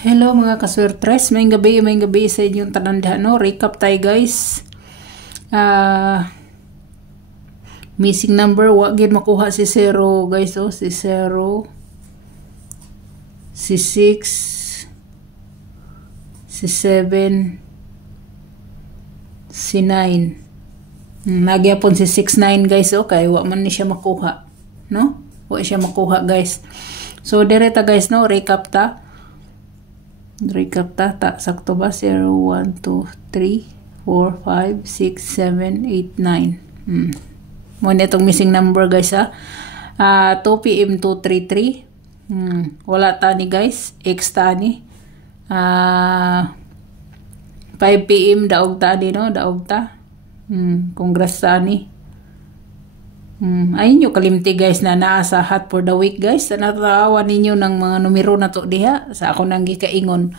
Hello mga kaswertres, may gabi sa inyong tanan no? Recap tayo guys. Missing number, wag gid makuha si 0 guys, oh, si 0, si 6, si 7, si 9. Nagyapon si 69 guys, oh, kay wa man ni siya makuha, no? Wa siya makuha guys. So direta guys, no, recap ta. Sakto ba? 0, 1, 2, 3, 4, 5, 6, 7, 8, 9. Muna itong missing number guys, ha. 2 PM 233. Wala tani guys. X tani. 5 PM daog tani, no? Daog ta. Congrats tani. Ayun nyo kalimti guys na naa sa hot for the week guys. Natawa ninyo ng mga numero na to diha. Sa ako nang gikaingon.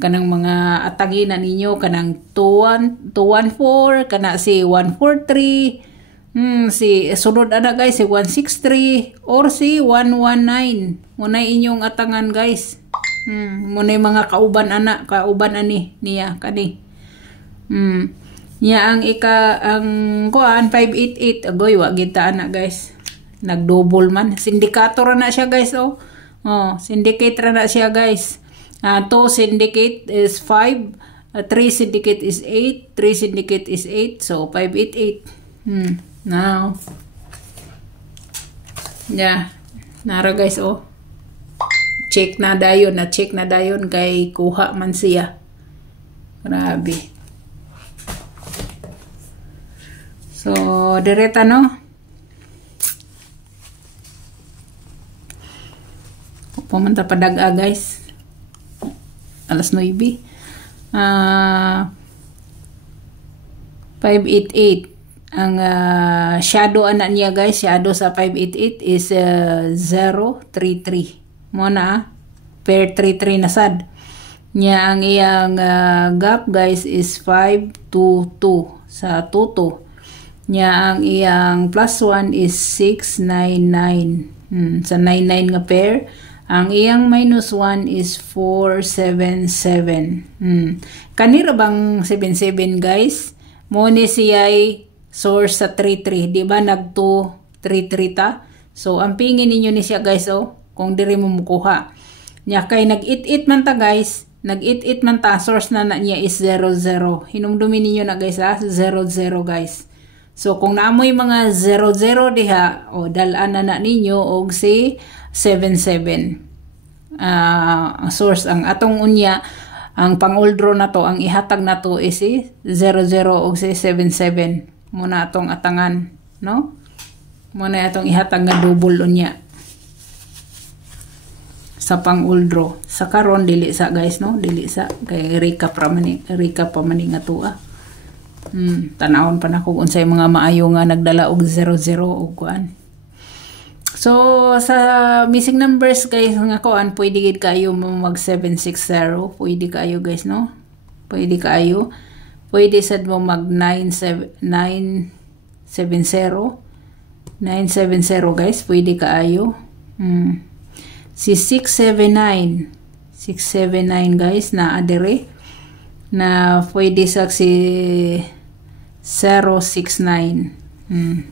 Kanang mga atagina ninyo. Kanang 214. Kana si 143. Si sunod ana guys si 163. Or si 119. Muna inyong atangan guys. Muna mga kauban ana. Kauban ani niya. Kani. Nya ang kuan 588 agoy wa kita ana guys. Nagdouble man. Syndicate na siya guys, oh. Oh, syndicate na siya guys. 2 syndicate is 5, 3 syndicate is 8, 3 syndicate is 8, so 588. Now. Yeah. Nara guys, oh. Check na dayon kay kuha man siya. Grabe. So, direta no. Pumunta pa daga guys. Alas 9. 588. Ang shadow anak niya guys, shadow sa 588 is 033. Muna pair 33 na sad. Nya ang iyang gap guys is 522 sa 22. Nya ang iyang plus 1 is 699. Sa 99 nga pair. Ang iyang minus 1 is 477. Kanira bang 77 guys? Muna siya ay source sa 33. Diba nag 233 ta? So ang pingin ninyo ni siya guys, oh. Kung diri mo mukuha. Nya kay nag-it-it man ta guys. Nag-it-it man ta. Source na niya is 00. Hinumdumin ninyo na guys, ha? 00 guys. So, kung naamoy mga 00 diha, o dalaan na ninyo, o si 77. Source, ang atong unya, ang pang-oldro na to, ang ihatag na to is si 00 o si 77. Muna atong atangan, no? Muna atong ihatag nga double unya. Sa pang-oldro. Sa karon dili sa guys, no? Dili sa. Kay recap pa mani nga to, tanawon pa na kung unsay mga maayo nga nagdala og 00 og kuan. So sa missing numbers guys nga kuan, pwede gid kayo mag 760, pwede kayo guys, no? Pwede kayo. Pwede sad mo mag 970 guys, pwede kayo. Si 679 guys na adere na pwede sa si 069.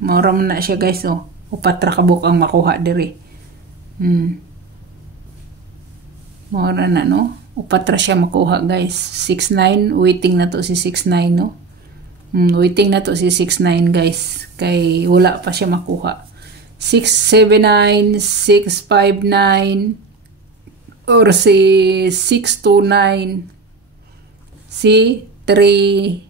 Mura mo na siya guys, oh. Upatra kabuk ang makuha diri. Mura na, no? Upatra siya makuha guys. 69, waiting na to si 69, no? Waiting na to si 69 guys. Kay wala pa siya makuha. 679, 659, or si 629, si 3,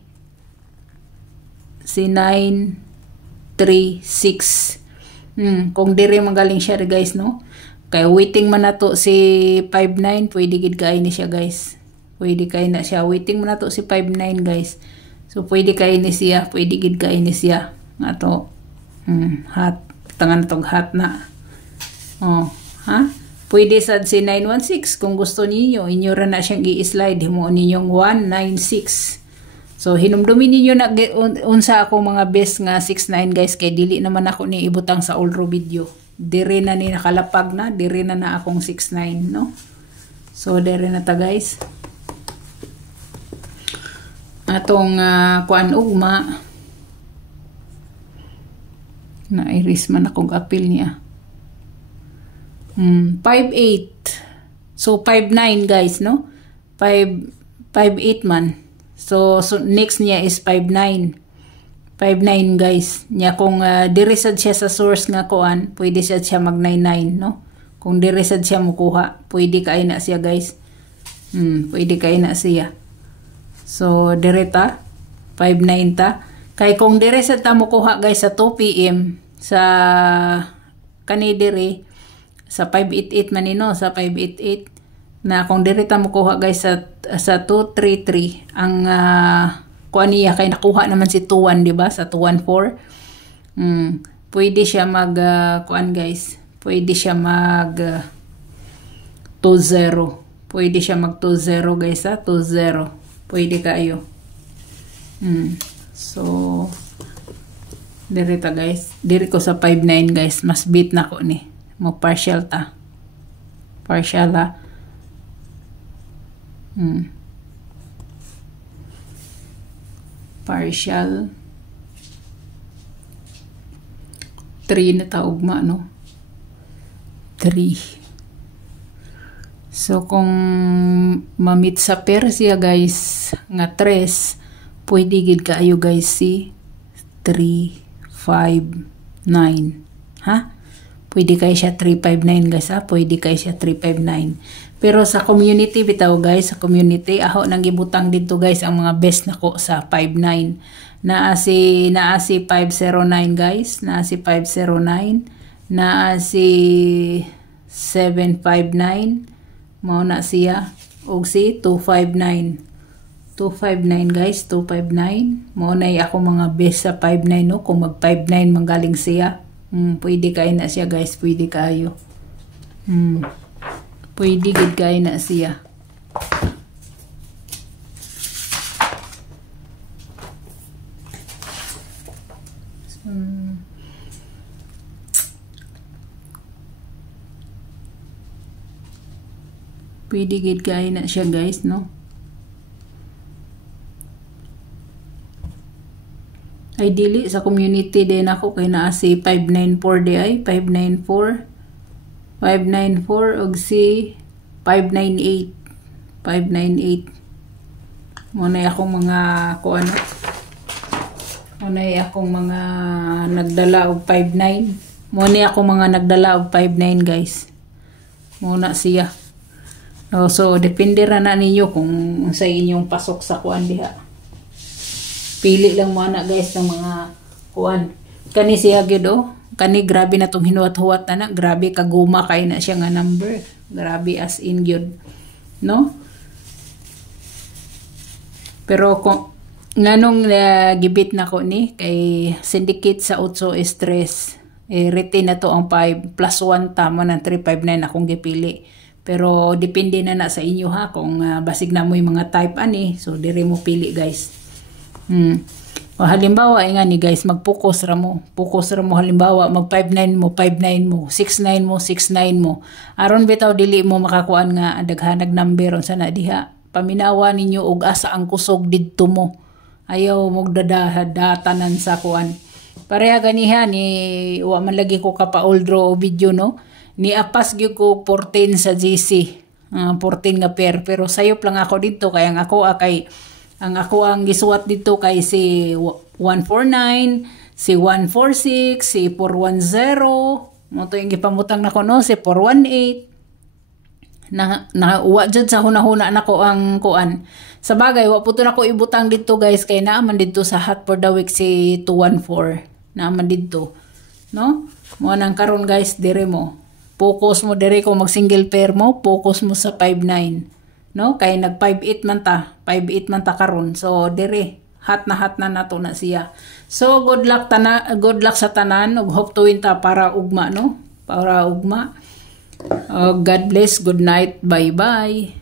si 936. Kung dire magaling siya guys, no? Kay waiting man nato si 59, pwede gid kay ni siya guys. Pwede kay na siya. Waiting man nato si 59 guys. So pwede kay ni siya, pwede gid kay ni siya. Nga to. Hot. Tangan tong hot na. Oh, ha? Pwede sad si 916 kung gusto niyo. Inyo ra na siyang i-slide, himo ninyong 196. So hinumdumin niyo na unsa ako mga best nga 69 guys, kay dili naman ako ni ibutang sa old video. Dire na ni nakalapag na, dire na akong 69, no? So dere na ta guys. Atong kuan ugma na iris man akong apil niya. 5.8. So 5.9 guys, no? 5.8 man. So next niya is 5.9. 5.9 guys. Nya kung diresad siya sa source nga kuan, pwede siya mag 9.9, no? Kung diresad siya mukuha, pwede kay na siya guys. Pwede kay na siya. So direta 5.9 ta. Kay kung diresad ta mukuha guys sa 2 PM sa kanidiri sa 588 manino sa 588 na kung direta mukuha guys sa 233 ang kuan niya kay nakuha naman si 21 di ba sa 214. Pwede siya mag kuan guys. Pwede siya mag 20. Pwede siya mag 20 guys ha, 20. Pwede kayo. So direta guys, diri ko sa 5.9 guys, mas beat na ko ni. Mo partial ta. Partial ha. Partial 3 na ta ugma no. 3. So kung mamit sa pair siya guys nga 3, pwede gid kaayo guys si 3 5 9 ha, pwede kay siya 359 guys ha, pwede kay siya 359. Pero sa community bitaw guys, sa community aho nang gibutang dito guys ang mga best nako sa 59. Naa si 509 guys, naa si 509, naa si 759, mao na siya, og si 259 guys, 259. Mo na ako mga best sa 59 no, kung mag 59 manggaling siya. Pwede kay na siya guys, pwede kayo. Pwede gid kay na siya. Pwede gid kay na siya guys no. Ay dili sa community din ako kay naa si 594 di ay 594 og si 598 muna akong mga kuano, muna akong mga nagdala og 59, muna akong mga nagdala og 59 guys, muna siya. So depende ra na ninyo kung sa inyong pasok sa kuan diha. Pili lang mo na guys ng mga kuan. Kani siya gyud kani grabe na tong hinuwat-huwat na grabe kaguma kay na siya nga number. Grabe as in gyud, no? Pero kung nganong gibit na ko ni kay syndicate sa 8 stress, retain na to ang 5 plus 1 tama ng 359 akong gipili. Pero depende na sa inyo ha kung basig na mo yung mga type ani, so dire mo pili guys. O halimbawa nga ni guys, mag-focus ra mo halimbawa mag 59 mo 59 mo, 69 mo 69 mo. Aron bitaw dili mo makakuan nga daghanag number unsa na diha. Paminawa ninyo og asa ang kusog didto mo. Ayaw mo datanan sa kuan. Pareha ganiha ni wa man lagi ko kapaul draw o video no. Ni apas gyud ko 14 sa GC. 14 nga pair, pero sayop lang ako dito kay ang ako ang gisuwat dito kay si 149, si 146, si 410, mo to yung gipamutang nako no, si 418. Na wa jud sa hunahuna nako ang kuan. Sa bagay wa puto nako ibutang dito guys kay naaman dito sa Hot for the Week si 214. Naaman dito, no? Mo nang karon guys dire mo. Focus mo dire ko mag single pair mo, focus mo sa 59. No, kay nag 5.8 man ta karon. So dire hot na nato na siya. So good luck sa tanan ug hope to win ta para ugma no, para ugma. God bless, good night, bye bye.